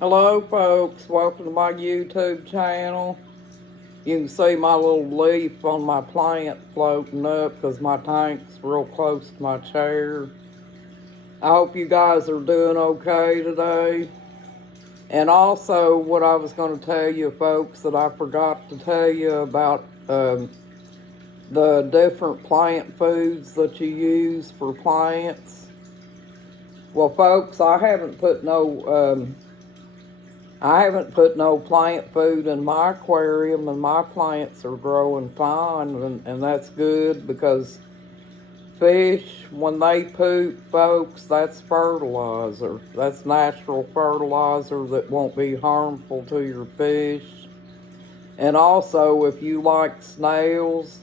Hello folks, welcome to my YouTube channel. You can see my little leaf on my plant floating up because my tank's real close to my chair. I hope you guys are doing okay today. And also what I was going to tell you folks that I forgot to tell you about the different plant foods that you use for plants. Well folks, I haven't put no plant food in my aquarium, and my plants are growing fine, and that's good because fish, when they poop, folks, that's fertilizer. That's natural fertilizer that won't be harmful to your fish. And also, if you like snails,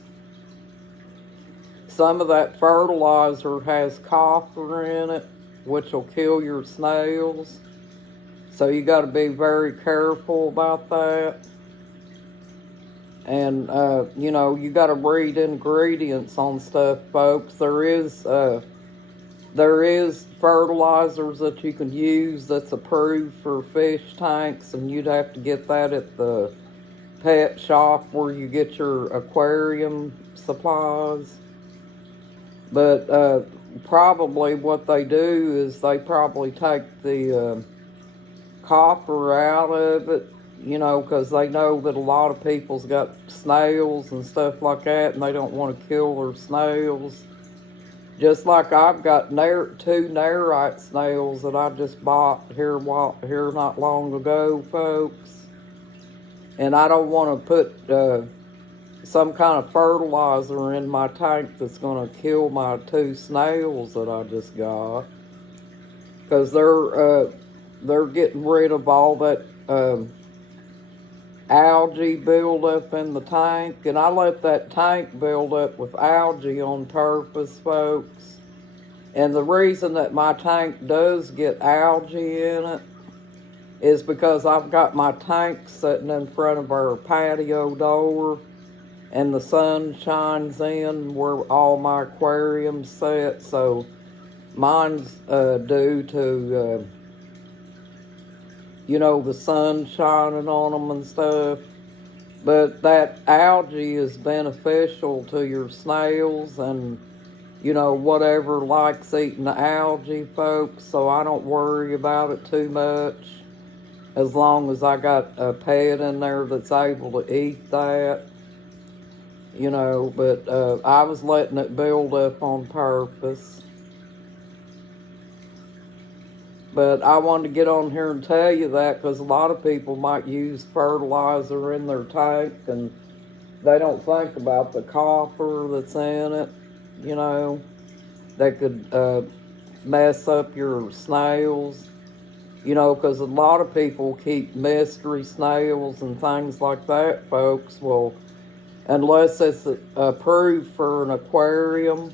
some of that fertilizer has copper in it, which will kill your snails. So you got to be very careful about that. And, you got to read ingredients on stuff, folks. There is fertilizers that you can use that's approved for fish tanks, and you'd have to get that at the pet shop where you get your aquarium supplies. But probably what they do is they probably take the copper out of it, because they know that a lot of people's got snails and stuff like that, and they don't want to kill their snails. Just like I've got 2 Narite snails that I just bought here not long ago, folks. And I don't want to put some kind of fertilizer in my tank that's going to kill my 2 snails that I just got, because they're getting rid of all that algae buildup in the tank. And I let that tank build up with algae on purpose, folks. And the reason that my tank does get algae in it is because I've got my tank sitting in front of our patio door, and the sun shines in where all my aquariums sit, so mine's due to the sun shining on them and stuff. But that algae is beneficial to your snails and, whatever likes eating the algae, folks. So I don't worry about it too much, as long as I got a pet in there that's able to eat that. But I was letting it build up on purpose. But I wanted to get on here and tell you that because a lot of people might use fertilizer in their tank and they don't think about the copper that's in it, that could mess up your snails, because a lot of people keep mystery snails and things like that, folks. Well, unless it's approved for an aquarium,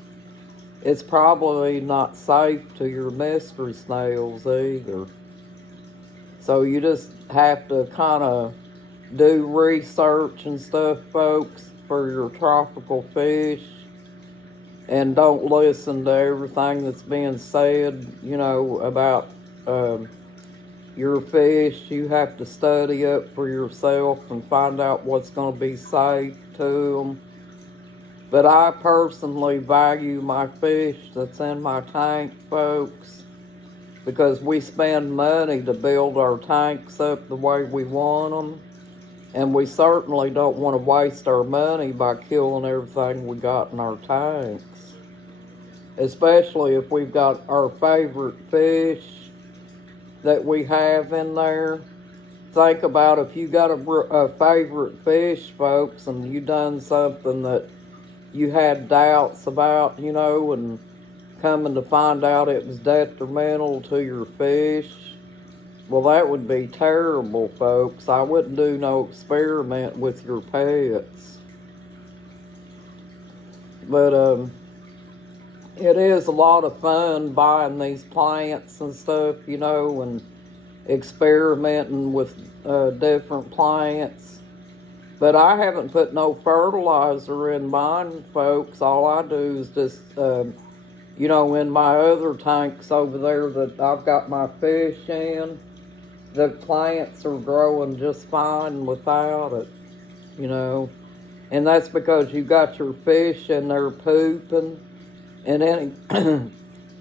it's probably not safe to your mystery snails either. So you just have to kind of do research and stuff, folks, for your tropical fish. And don't listen to everything that's being said, about your fish. You have to study up for yourself and find out what's going to be safe to them. But I personally value my fish that's in my tank, folks, because we spend money to build our tanks up the way we want them. And we certainly don't want to waste our money by killing everything we got in our tanks. Especially if we've got our favorite fish that we have in there. Think about if you got a favorite fish, folks, and you done something that you had doubts about, and coming to find out it was detrimental to your fish. Well, that would be terrible, folks. I wouldn't do no experiment with your pets. But it is a lot of fun buying these plants and stuff, and experimenting with different plants. But I haven't put no fertilizer in mine, folks. All I do is just, in my other tanks over there that I've got my fish in, the plants are growing just fine without it, you know. And that's because you got your fish and they're pooping. And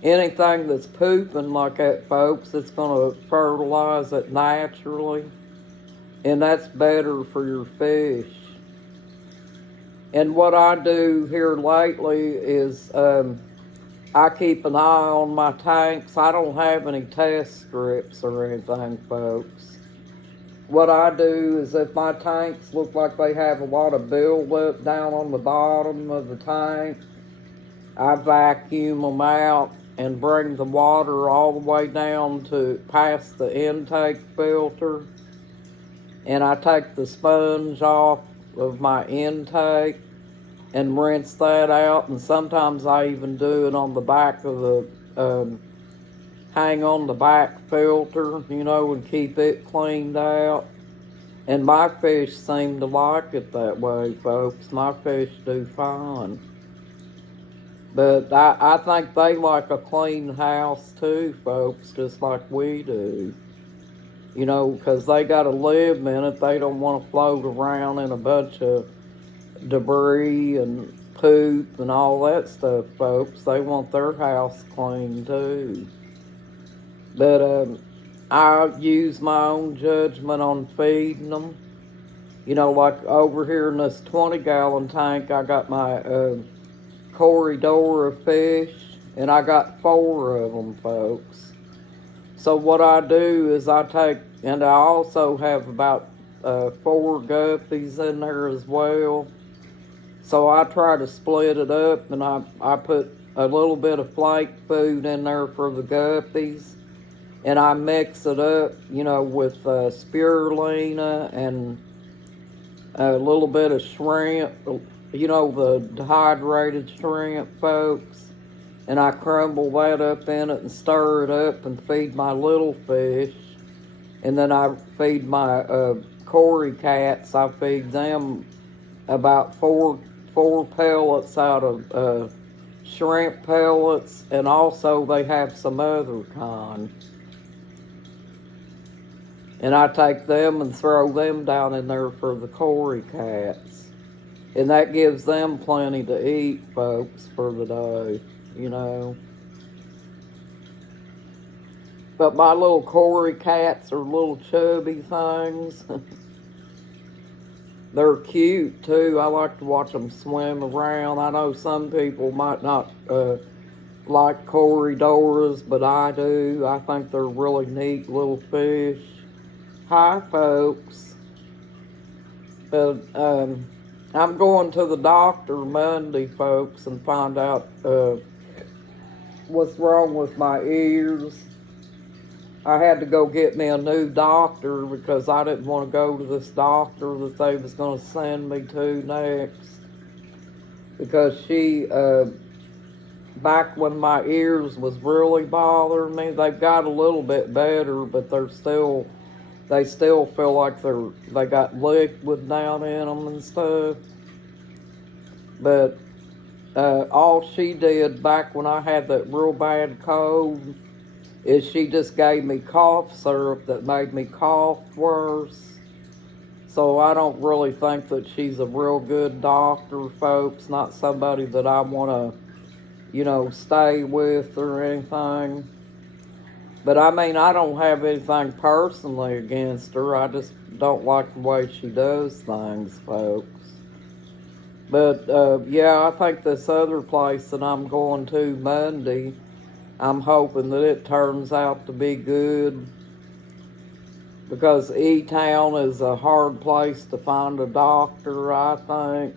anything that's pooping like that, folks, it's going to fertilize it naturally. And that's better for your fish. And what I do here lately is I keep an eye on my tanks. I don't have any test strips or anything, folks. What I do is if my tanks look like they have a lot of buildup down on the bottom of the tank, I vacuum them out and bring the water all the way down to past the intake filter. And I take the sponge off of my intake and rinse that out. And sometimes I even do it on the back of the, hang on the back filter, you know, and keep it cleaned out. And my fish seem to like it that way, folks. My fish do fine. But I think they like a clean house too, folks, just like we do. You know, because they got to live in it. They don't want to float around in a bunch of debris and poop and all that stuff, folks. They want their house clean too. But I use my own judgment on feeding them. You know, like over here in this 20-gallon tank, I got my corridor of fish, and I got 4 of them, folks. So what I do is I take, and I also have about 4 guppies in there as well. So I try to split it up, and I put a little bit of flake food in there for the guppies, and I mix it up, you know, with spirulina and a little bit of shrimp, you know, the dehydrated shrimp, folks. And I crumble that up in it and stir it up and feed my little fish. And then I feed my Cory cats. I feed them about four pellets out of shrimp pellets, and also they have some other kind. And I take them and throw them down in there for the Cory cats. And that gives them plenty to eat, folks, for the day, you know. But my little Cory cats are little chubby things. They're cute, too. I like to watch them swim around. I know some people might not like corridors, but I do. I think they're really neat little fish. Hi, folks. But I'm going to the doctor Monday, folks, and find out what's wrong with my ears. I had to go get me a new doctor because I didn't want to go to this doctor that they was going to send me to next. Because she, back when my ears was really bothering me, they've got a little bit better, but they still feel like they got liquid down in them and stuff. But all she did back when I had that real bad cold is she just gave me cough syrup that made me cough worse. So I don't really think that she's a real good doctor, folks. Not somebody that I want to, you know, stay with or anything. But I mean, I don't have anything personally against her. I just don't like the way she does things, folks. But yeah, I think this other place that I'm going to Monday, I'm hoping that it turns out to be good. Because E-Town is a hard place to find a doctor, I think.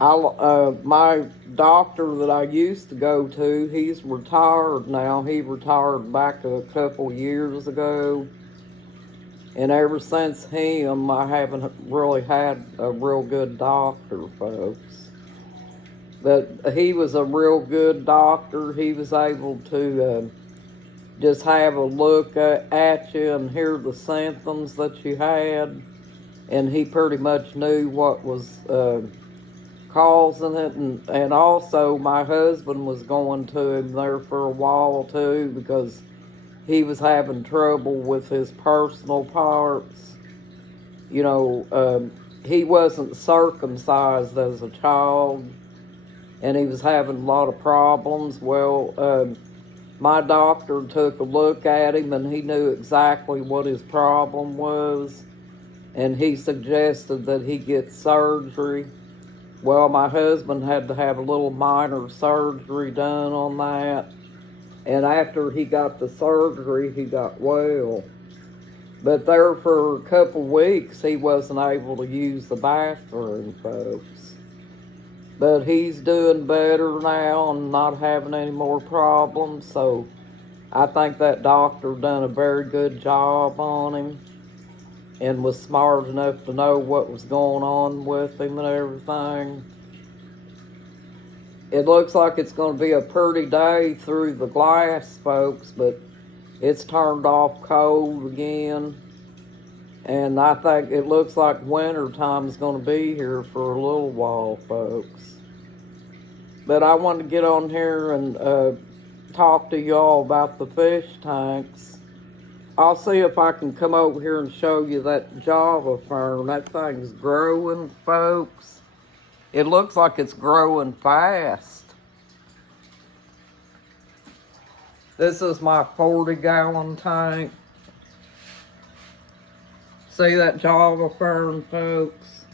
My doctor that I used to go to, he's retired now. He retired back a couple years ago. And ever since him, I haven't really had a real good doctor, folks. But he was a real good doctor. He was able to just have a look at you and hear the symptoms that you had. And he pretty much knew what was causing it. And also my husband was going to him there for a while too, because he was having trouble with his personal parts. You know, he wasn't circumcised as a child, and he was having a lot of problems. Well, my doctor took a look at him, and he knew exactly what his problem was, and he suggested that he get surgery. Well, my husband had to have a little minor surgery done on that, and after he got the surgery, he got well. But there for a couple weeks, he wasn't able to use the bathroom, folks. But he's doing better now and not having any more problems, so I think that doctor done a very good job on him and was smart enough to know what was going on with him and everything. It looks like it's going to be a pretty day through the glass, folks, but it's turned off cold again. And I think it looks like winter time is going to be here for a little while, folks. But I wanted to get on here and talk to y'all about the fish tanks. I'll see if I can come over here and show you that Java fern. That thing's growing, folks. It looks like it's growing fast. This is my 40-gallon tank. See that Java fern, folks?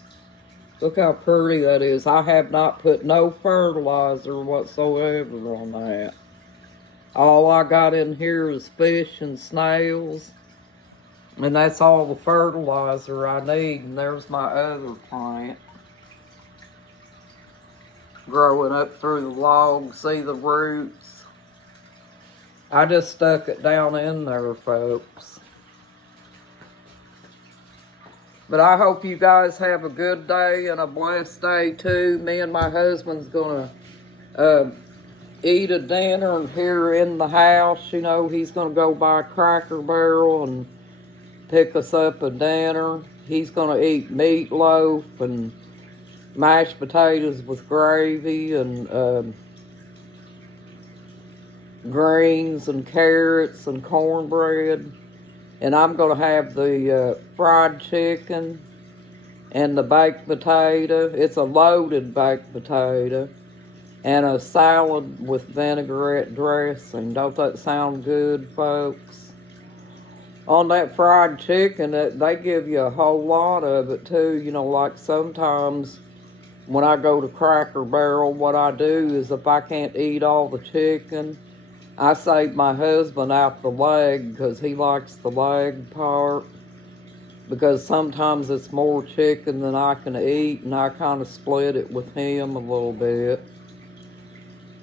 Look how pretty that is. I have not put no fertilizer whatsoever on that. All I got in here is fish and snails. And that's all the fertilizer I need. And there's my other plant. Growing up through the log. See the roots? I just stuck it down in there, folks. But I hope you guys have a good day and a blessed day too. Me and my husband's gonna eat a dinner here in the house. You know, he's gonna go buy Cracker Barrel and pick us up a dinner. He's gonna eat meatloaf and mashed potatoes with gravy and greens and carrots and cornbread. And I'm going to have the fried chicken and the baked potato. It's a loaded baked potato. And a salad with vinaigrette dressing. Don't that sound good, folks? On that fried chicken, they give you a whole lot of it, too. You know, like sometimes when I go to Cracker Barrel, what I do is if I can't eat all the chicken, I save my husband out the leg because he likes the leg part. Because sometimes it's more chicken than I can eat, and I kind of split it with him a little bit.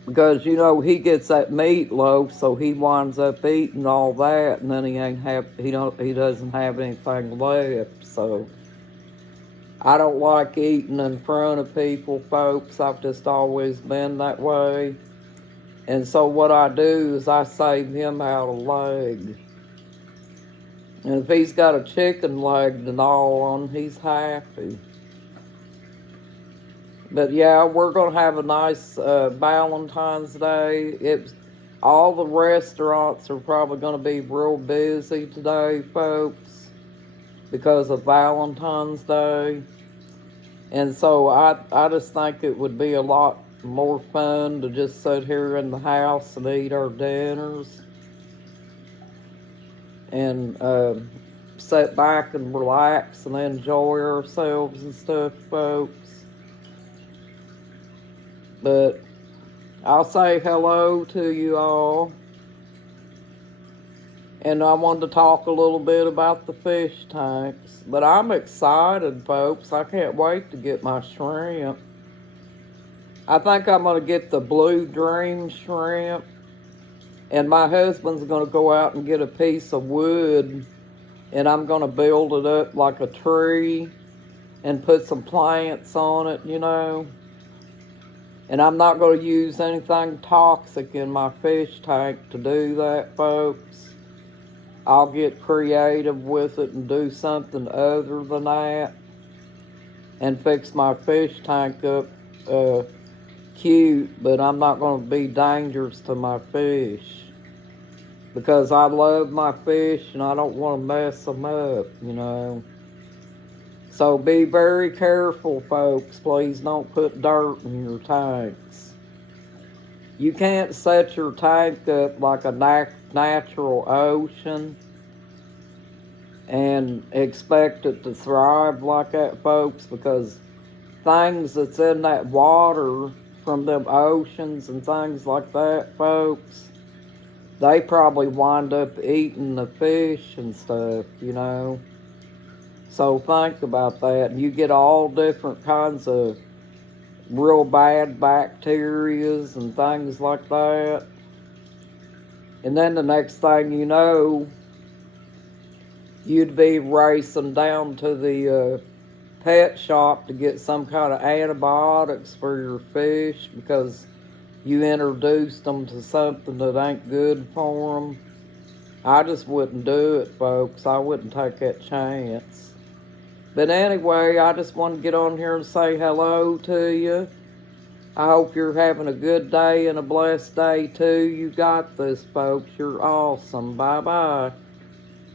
Because, you know, he gets that meatloaf, so he winds up eating all that, and then he doesn't have anything left. So I don't like eating in front of people, folks. I've just always been that way. And so what I do is I save him out a leg. And if he's got a chicken leg and all on, he's happy. But yeah, we're going to have a nice Valentine's Day. All the restaurants are probably going to be real busy today, folks, because of Valentine's Day. And so I just think it would be a lot more fun to just sit here in the house and eat our dinners and sit back and relax and enjoy ourselves and stuff, folks. But I'll say hello to you all, and I wanted to talk a little bit about the fish tanks. But I'm excited, folks. I can't wait to get my shrimp. I think I'm going to get the Blue Dream shrimp. And my husband's going to go out and get a piece of wood. And I'm going to build it up like a tree. And put some plants on it, you know. And I'm not going to use anything toxic in my fish tank to do that, folks. I'll get creative with it and do something other than that. And fix my fish tank up cute, but I'm not going to be dangerous to my fish. because I love my fish and I don't want to mess them up, you know. So be very careful, folks. Please don't put dirt in your tanks. You can't set your tank up like a natural ocean and expect it to thrive like that, folks, because things that's in that water from them oceans and things like that, folks, they probably wind up eating the fish and stuff, you know. So think about that. You get all different kinds of real bad bacterias and things like that. And then the next thing you know, you'd be racing down to the pet shop to get some kind of antibiotics for your fish because you introduced them to something that ain't good for them. I just wouldn't do it, folks. I wouldn't take that chance. But anyway, I just want to get on here and say hello to you. I hope you're having a good day and a blessed day too. You got this, folks. You're awesome. Bye-bye.